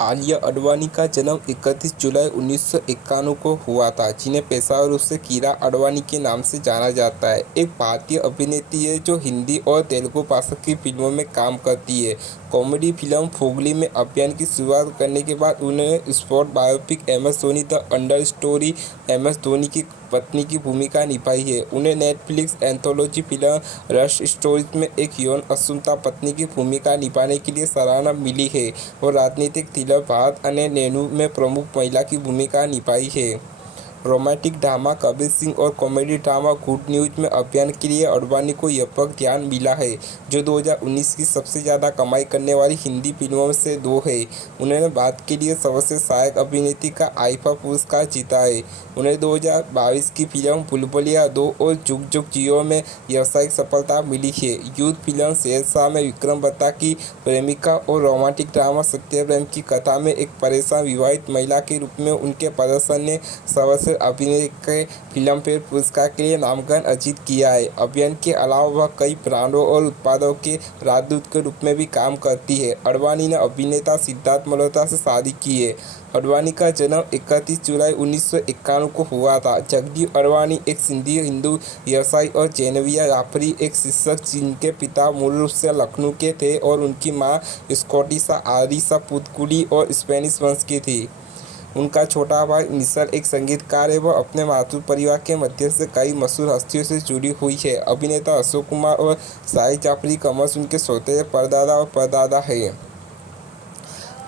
आलिया आडवाणी का जन्म 31 जुलाई 1991 को हुआ था, जिन्हें पेशेवर रूप से कीरा आडवाणी के नाम से जाना जाता है। एक भारतीय अभिनेत्री है जो हिंदी और तेलुगु भाषा की फिल्मों में काम करती है। कॉमेडी फिल्म फोगली में अभिनय की शुरुआत करने के बाद उन्होंने sport biopic MS Dhoni the under story MS Dhoni की पत्नी की भूमिका निभाई है। उन्हें Netflix anthology film rush stories में एक यौन अक्षमता पत्नी की भूमिका निभाने के लिए सराहना मिली है और राजनीतिक थ्रिलर भारत अने नैनू में प्रमुख महिला की भूमिका निभाई है। रोमांटिक ड्रामा कबीर सिंह और कॉमेडी ड्रामा गुड न्यूज में अभिनय के लिए आडवाणी को यह ध्यान मिला है, जो 2019 की सबसे ज़्यादा कमाई करने वाली हिंदी फिल्मों में से दो है। उन्होंने बाद के लिए सर्वश्रेष्ठ सहायक अभिनेत्री का आईफा पुरस्कार जीता है। उन्हें 2022 की फिल्म बुलबुलिया 2 और जुग जुग जियो में व्यावसायिक सफलता मिली है। युद्ध फिल्म शेरशाह में विक्रम बत्ता की प्रेमिका और रोमांटिक ड्रामा सत्यप्रेम की कथा में एक परेशान विवाहित महिला के रूप में उनके प्रदर्शन ने सर्वश्रेष्ठ अभिनय के फिल्मफेयर पुरस्कार के लिए नामांकन अर्जित किया है। अभिनय के अलावा वह कई ब्रांडों और उत्पादों के राजदूत के रूप में भी काम करती है। आडवाणी ने अभिनेता सिद्धार्थ मल्होत्रा से शादी की है। आडवाणी का जन्म 31 जुलाई 1991 को हुआ था। जगदीप आडवाणी एक सिंधी हिंदू व्यवसायी और जेनेविया जाफरी एक शिक्षक जिनके पिता मूल रूप से लखनऊ के थे और उनकी मां स्कॉटिश, आयरिश, पुर्तगाली और स्पेनिश वंश की थी। उनका छोटा भाई निशल एक संगीतकार है। वह अपने मातृ परिवार के मध्य से कई मशहूर हस्तियों से जुड़ी हुई है। अभिनेता अशोक कुमार और शाहिद जाफरी कमर्स उनके सौतेले परदादा और परदादा है।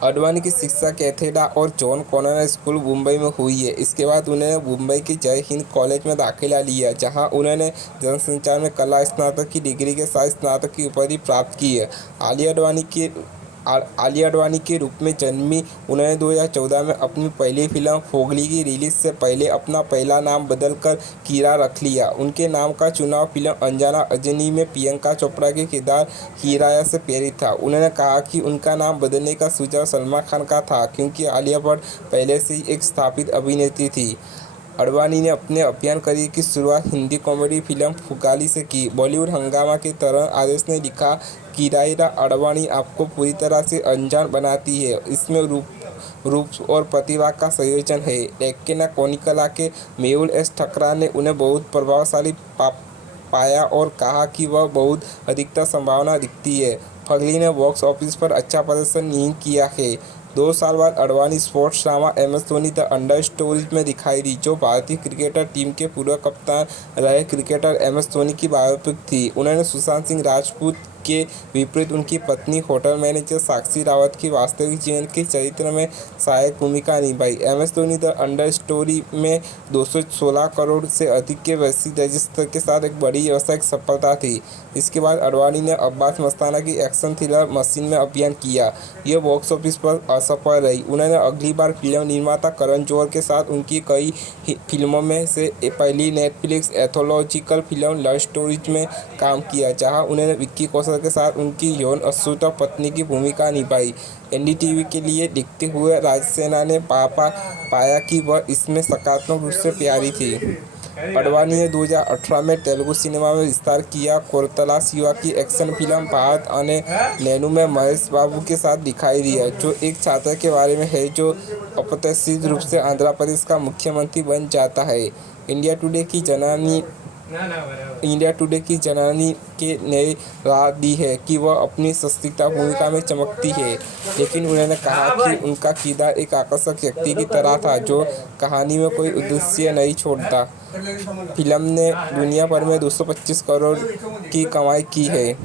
आडवाणी की शिक्षा कैथेड्रा और जॉन कॉनर स्कूल मुंबई में हुई है। इसके बाद उन्होंने मुंबई के जय हिंद कॉलेज में दाखिला लिया, जहां उन्होंने जनसंचार में कला स्नातक की डिग्री के साथ स्नातक की उपाधि प्राप्त की है। आलिया आडवाणी के रूप में जन्मी उन्होंने 2014 में अपनी पहली फिल्म फोगली की रिलीज से पहले अपना पहला नाम बदलकर कीरा रख लिया। उनके नाम का चुनाव फिल्म अनजाना अजनी में प्रियंका चोपड़ा के किरदार हीराया से प्रेरित था। उन्होंने कहा कि उनका नाम बदलने का सुझाव सलमान खान का था, क्योंकि आलिया भट्ट पहले से ही एक स्थापित अभिनेत्री थी। आडवाणी ने अपने अभिनय करियर की शुरुआत हिंदी कॉमेडी फिल्म फुगाली से की। बॉलीवुड हंगामा के तरण आदेश ने लिखा, कीरा आडवाणी आपको पूरी तरह से अनजान बनाती है। इसमें रूप और प्रतिभा का संयोजन है। लेकिन कोनिकला के मेहुल एस ठक्कर ने उन्हें बहुत प्रभावशाली पाया और कहा कि वह बहुत अधिकतर संभावना दिखती है। फगली ने बॉक्स ऑफिस पर अच्छा प्रदर्शन नहीं किया है। 2 साल बाद Advani sports drama MS Dhoni the under stories में दिखाई दी, जो भारतीय क्रिकेटर टीम के पूर्व कप्तान रहे क्रिकेटर MS धोनी की बायोपिक थी। उन्होंने सुशांत सिंह राजपूत के विपरीत उनकी पत्नी होटल मैनेजर साक्षी रावत की वास्तविक जीवन के चरित्र में सहायक भूमिका निभाई। MS Dhoni the under story में 216 करोड़ से अधिक के वैश्विक रजिस्टर के साथ एक बड़ी व्यावसायिक सफलता थी। इसके बाद आडवाणी ने अब्बास मस्ताना की एक्शन थ्रिलर मशीन में अभिनय किया। यह बॉक्स ऑफिस पर असफल रही। उन्होंने अगली बार फिल्म निर्माता करण जौहर के साथ उनकी कई फिल्मों में से पहली Netflix ethological film love stories में काम किया, जहां उन्होंने विक्की कौशल के साथ उनकी यौन अक्षमता पत्नी की भूमिका निभाई। NDTV के लिए लिखते हुए राजसेना ने पाया कि वह इसमें सकारात्मक रूप से प्यारी थी। आडवाणी ने 2018 में तेलुगु सिनेमा में विस्तार किया। कोरतला शिवा की एक्शन फिल्म भारत अने नैनू में महेश बाबू के साथ दिखाई दिया, जो एक छात्र के बारे में है जो अप्रत्याशित रूप से आंध्र प्रदेश का मुख्यमंत्री बन जाता है। इंडिया टुडे की जनानी के ने राह दी है कि वह अपनी सस्तीता भूमिका में चमकती है, लेकिन उन्होंने कहा कि उनका किरदार एक आकर्षक व्यक्ति की तरह था जो कहानी में कोई उद्देश्य नहीं छोड़ता। फिल्म ने दुनिया भर में 225 करोड़ की कमाई की है,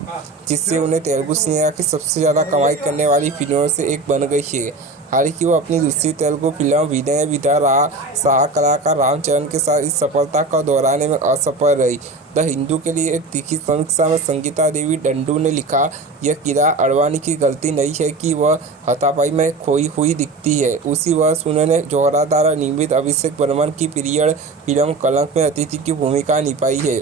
जिससे उन्हें तेलुगु सिनेमा की सबसे ज़्यादा कमाई करने वाली फिल्मों से एक बन गई है। हालांकि वो अपनी दूसरी तेलुगु फिल्म विनय विद्या साह कलाकार रामचरण के साथ इस सफलता को दोहराने में असफल रही। द हिंदू के लिए एक तीखी समीक्षा में संगीता देवी डंडू ने लिखा, यह कीरा आडवाणी की गलती नहीं है कि वह हाथापाई में खोई हुई दिखती है। उसी वर्ष उन्होंने जौहरा द्वारा निर्मित अभिषेक बर्मन की पीरियड फिल्म कलंक में अतिथि की भूमिका निभाई है।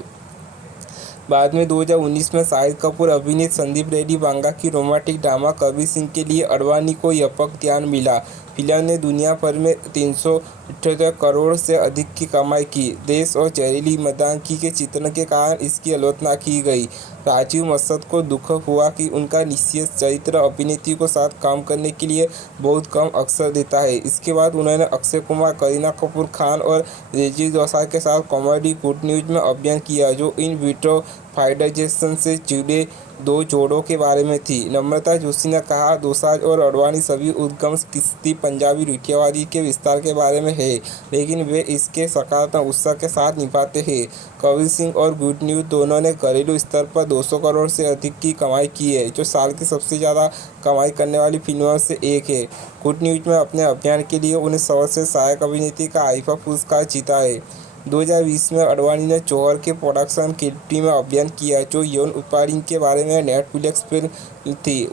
बाद में 2019 में शाहिद कपूर अभिनीत संदीप रेड्डी बांगा की रोमांटिक ड्रामा कबीर सिंह के लिए आडवाणी को व्यापक ध्यान मिला। फिल्म ने दुनिया भर में 378 करोड़ से अधिक की कमाई की। देश और जहरीली मदानगी के चित्रण के कारण इसकी आलोचना की गई। राजीव मसंद को दुख हुआ कि उनका निश्चित चरित्र अभिनेत्री को साथ काम करने के लिए बहुत कम अवसर देता है। इसके बाद उन्होंने अक्षय कुमार, करीना कपूर खान और ऋतिक रोशन के साथ कॉमेडी गुड न्यूज में अभिनय किया, जो इन विट्रो फाइडराइजेशन से जुड़े दो जोड़ों के बारे में थी। नम्रता जोशी ने कहा, दोसांझ और अडवाणी सभी उद्गम किस्ती पंजाबी रूढ़िवादी के विस्तार के बारे में है, लेकिन वे इसके सकारात्मक उत्साह के साथ निभाते हैं। कबीर सिंह और गुड न्यूज दोनों ने घरेलू स्तर पर 200 करोड़ से अधिक की कमाई की है, जो साल की सबसे ज़्यादा कमाई करने वाली फिल्मों से एक है। गुड न्यूज में अपने अभियान के लिए उन्हें सर्वश्रेष्ठ सहायक अभिनेत्री का आईफा पुरस्कार जीता है। 2020 में अडवाणी ने जौहर के प्रोडक्शन क्रिएटिव में अभिनय किया, जो यौन उत्पीड़न के बारे में नेटफ्लिक्स फिल्म थी।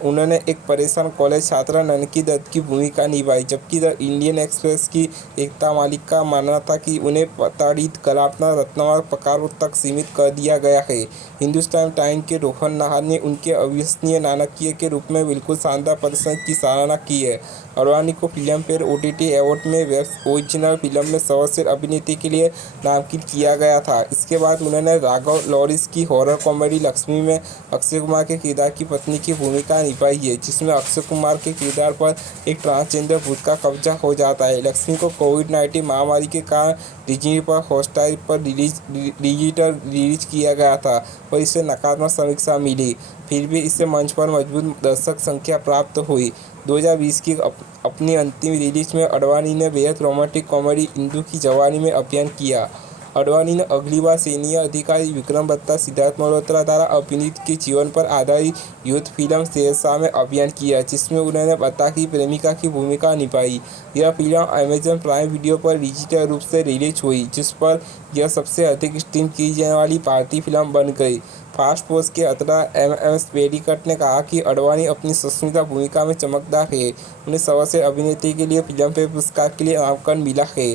उन्होंने एक परेशान कॉलेज छात्रा नन्की दत्त की भूमिका निभाई, जबकि द इंडियन एक्सप्रेस की एकता मालिक का मानना था कि उन्हें प्रताड़ित कलात्मक रत्नवार प्रकारों तक सीमित कर दिया गया है। हिंदुस्तान टाइम्स के रोहन नाहर ने उनके अविश्वसनीय नाटकीय के रूप में बिल्कुल शानदार प्रदर्शन की सराहना की है। अडवाणी को फिल्म फेयर OTT अवार्ड में बेस्ट ओरिजिनल फिल्म में सर्वश्रेष्ठ अभिनेत्री के लिए नामांकित किया गया था। इसके बाद उन्होंने राघव लॉरेंस की हॉरर कॉमेडी लक्ष्मी में अक्षय कुमार के किरदार की पत्नी की भूमिका निभाई है, जिसमें अक्षय कुमार के किरदार पर एक ट्रांसजेंडर भूत का कब्जा हो जाता है। लक्ष्मी को कोविड-19 महामारी के कारण डिज्नी पर हॉटस्टार पर डिजिटल रिलीज किया गया था, पर इसे नकारात्मक समीक्षा मिली। फिर भी इसे मंच पर मजबूत दर्शक संख्या प्राप्त हुई। 2020 की अपनी अंतिम रिलीज में अडवाणी ने बेहद रोमांटिक कॉमेडी इंदु की जवानी में अभिनय किया। अडवाणी ने अगली बार सैन्य अधिकारी विक्रम बत्रा, सिद्धार्थ मल्होत्रा द्वारा अभिनीत के जीवन पर आधारित युद्ध फिल्म शेरशाह में अभिनय किया, जिसमें उन्होंने बत्रा की प्रेमिका की भूमिका निभाई। यह फिल्म अमेजन प्राइम वीडियो पर डिजिटल रूप से रिलीज हुई, जिस पर यह सबसे अधिक स्ट्रीम की जाने वाली भारतीय फिल्म बन गई। फास्ट पोस्ट के अतरा MS पेडिकट ने कहा कि अडवाणी अपनी सुष्मिता भूमिका में चमकदार है। उन्हें सर्वश्रेष्ठ अभिनेत्री के लिए फिल्मफेयर पुरस्कार के लिए नामांकन मिला है।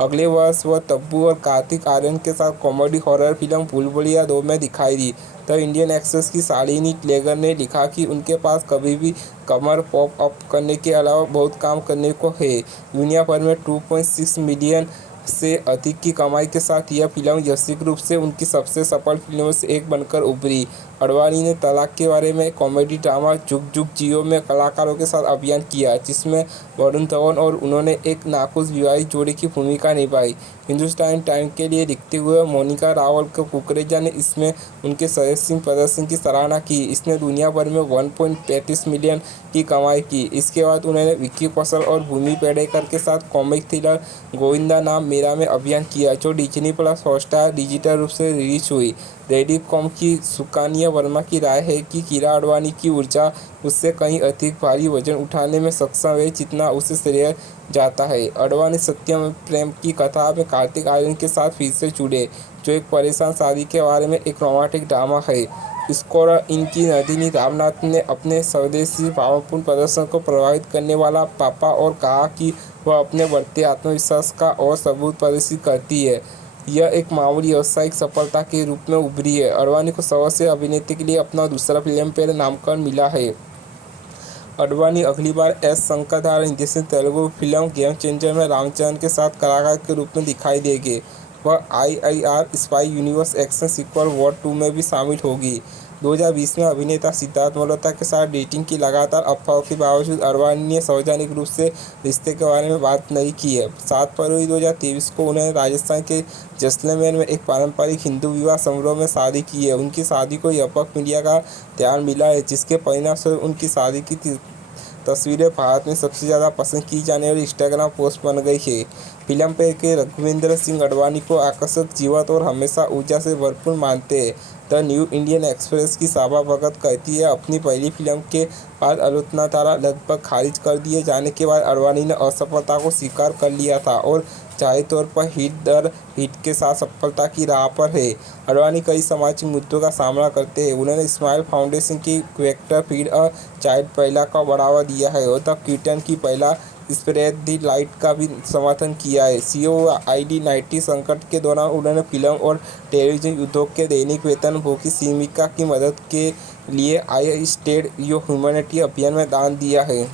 अगले वर्ष वह तब्बू और कार्तिक आर्यन के साथ कॉमेडी हॉरर फिल्म भूल भुलैया 2 में दिखाई दी। द इंडियन एक्सप्रेस की शालिनी ट्लेगर ने लिखा कि उनके पास कभी भी कमर पॉप अप करने के अलावा बहुत काम करने को है। दुनिया भर में 2.6 मिलियन से अधिक की कमाई के साथ यह फिल्म यशिक रूप से उनकी सबसे सफल फिल्मों से एक बनकर उभरी। अडवाणी ने तलाक के बारे में कॉमेडी ड्रामा जुग जुग जियो में कलाकारों के साथ अभिनय किया, जिसमें वरुण धवन और उन्होंने एक नाखुश विवाहित जोड़ी की भूमिका निभाई। हिंदुस्तान टाइम्स के लिए लिखते हुए मोनिका रावल कुकरेजा ने इसमें उनके सर्वश्रेष्ठ प्रदर्शन की सराहना की। इसने दुनिया भर में 1.35 मिलियन की कमाई की। इसके बाद उन्होंने विक्की कौशल और भूमि पेडनेकर के साथ कॉमिक थ्रिलर गोविंदा नाम मेरा में अभिनय किया, जो डिज्नी प्लस हॉटस्टार डिजिटल रूप से रिलीज हुई। रेडिकॉम की सुकानिया वर्मा की राय है कि किरा अडवाणी की ऊर्जा उससे कहीं अधिक भारी वजन उठाने में सक्षम है, जितना उसे श्रेय जाता है। अडवाणी सत्यम प्रेम की कथा में कार्तिक आर्यन के साथ फिर से जुड़े, जो एक परेशान शादी के बारे में एक रोमांटिक ड्रामा है। स्कोर इनकी नंदिनी रामनाथ ने अपने स्वदेशी भावपूर्ण प्रदर्शन को प्रभावित करने वाला पापा और कहा कि वह अपने बढ़ते आत्मविश्वास का और सबूत प्रदर्शित करती है। यह एक मामूली व्यावसायिक सफलता के रूप में उभरी है। अडवाणी को सर्वश्रेष्ठ अभिनेत्री के लिए अपना दूसरा फिल्मफेयर नामांकन मिला है। अडवाणी अगली बार S. शंकर द्वारा निर्देशित तेलुगु फिल्म गेम चेंजर में रामचरण के साथ कलाकार के रूप में दिखाई देंगे। वह IIR spy universe action sequel War 2 में भी शामिल होगी। 2020 में अभिनेता सिद्धार्थ मल्होत्रा के साथ डेटिंग की लगातार अफवाहों के बावजूद अडवाणी ने सार्वजनिक रूप से रिश्ते के बारे में बात नहीं की है। 7 फरवरी 2023 को उन्होंने राजस्थान के जैसलमेर में एक पारंपरिक हिंदू विवाह समारोह में शादी की है। उनकी शादी को व्यापक मीडिया का ध्यान मिला है, जिसके परिणामस्वरूप उनकी शादी की तस्वीरें भारत में सबसे ज़्यादा पसंद की जाने वाली इंस्टाग्राम पोस्ट बन गई है। फिल्मफेयर के रघुवींद्र सिंह अडवाणी को आकर्षक, जीवंत और हमेशा ऊर्जा से भरपूर मानते हैं। द न्यू इंडियन एक्सप्रेस की साबा भगत कहती है, अपनी पहली फिल्म के बाद आलोचना द्वारा लगभग खारिज कर दिए जाने के बाद अडवाणी ने असफलता को स्वीकार कर लिया था और जाहिर तौर पर हिट दर हिट के साथ सफलता की राह पर है। अडवाणी कई सामाजिक मुद्दों का सामना करते हैं। उन्होंने स्माइल फाउंडेशन की क्वेक्टर फीड अ चाइल्ड पहला का बढ़ावा दिया है और द क्यूटन की पहला स्प्रेड द लाइट का भी समर्थन किया है। COVID-19 संकट के दौरान उन्होंने फिल्म और टेलीविजन उद्योग के दैनिक वेतनभोगी श्रमिकों की मदद के लिए आई स्टेड योर ह्यूमैनिटी अभियान में दान दिया है।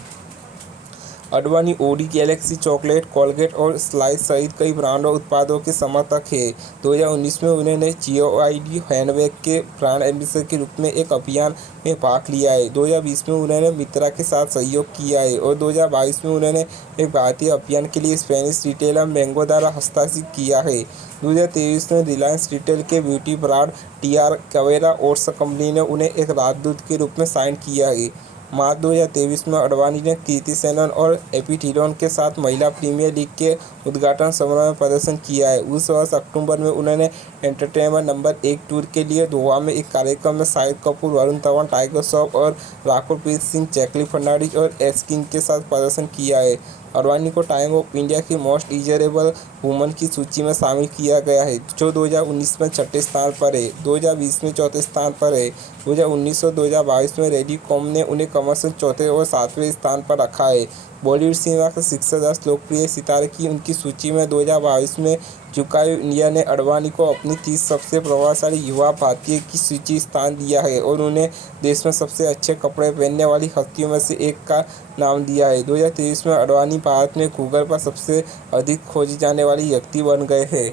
अडवाणी ओडी, गैलेक्सी चॉकलेट, कोलगेट और स्लाइस सहित कई ब्रांड और उत्पादों के समर्थक हैं। 2019 में उन्होंने जीओआईडी हैंडबैग के ब्रांड एम्बेसडर के रूप में एक अभियान में भाग लिया है। 2020 में उन्होंने मित्रा के साथ सहयोग किया है और 2022 में उन्होंने एक भारतीय अभियान के लिए स्पेनिश रिटेलर मैंगो द्वारा हस्ताक्षर किया है। 2023 में रिलायंस रिटेल के ब्यूटी ब्रांड टीआर कवेरा ओट्स कंपनी ने उन्हें एक राजदूत के रूप में साइन किया है। मार्च 2023 में अडवाणी ने कृति सेनन और एपिथिलोन के साथ महिला प्रीमियर लीग के उद्घाटन समारोह में प्रदर्शन किया है। उस वर्ष अक्टूबर में उन्होंने एंटरटेनमेंट नंबर 1 टूर के लिए दोहा में एक कार्यक्रम में शाहिद कपूर, वरुण धवन, टाइगर श्रॉफ और राकुल प्रीत सिंह, जैकलीन फर्नांडीज और एस किंग के साथ प्रदर्शन किया है। अडवाणी को टाइम ऑफ इंडिया की मोस्ट डिजायरेबल वुमन की सूची में शामिल किया गया है, जो 2019 में छठे स्थान पर है, 2020 में चौथे स्थान पर है। 2019 और 2022 में रेडिकॉम ने उन्हें क्रमशः चौथे और सातवें स्थान पर रखा है। बॉलीवुड सिनेमा के 10 लोकप्रिय सितारे की उनकी सूची में 2022 में जुकायो इंडिया ने अडवाणी को अपनी 30 सबसे प्रभावशाली युवा भारतीय की सूची स्थान दिया है और उन्हें देश में सबसे अच्छे कपड़े पहनने वाली हस्तियों में से एक का नाम दिया है। 2023 में अडवाणी भारत में गूगल पर सबसे अधिक खोजी जाने वाली व्यक्ति बन गए हैं।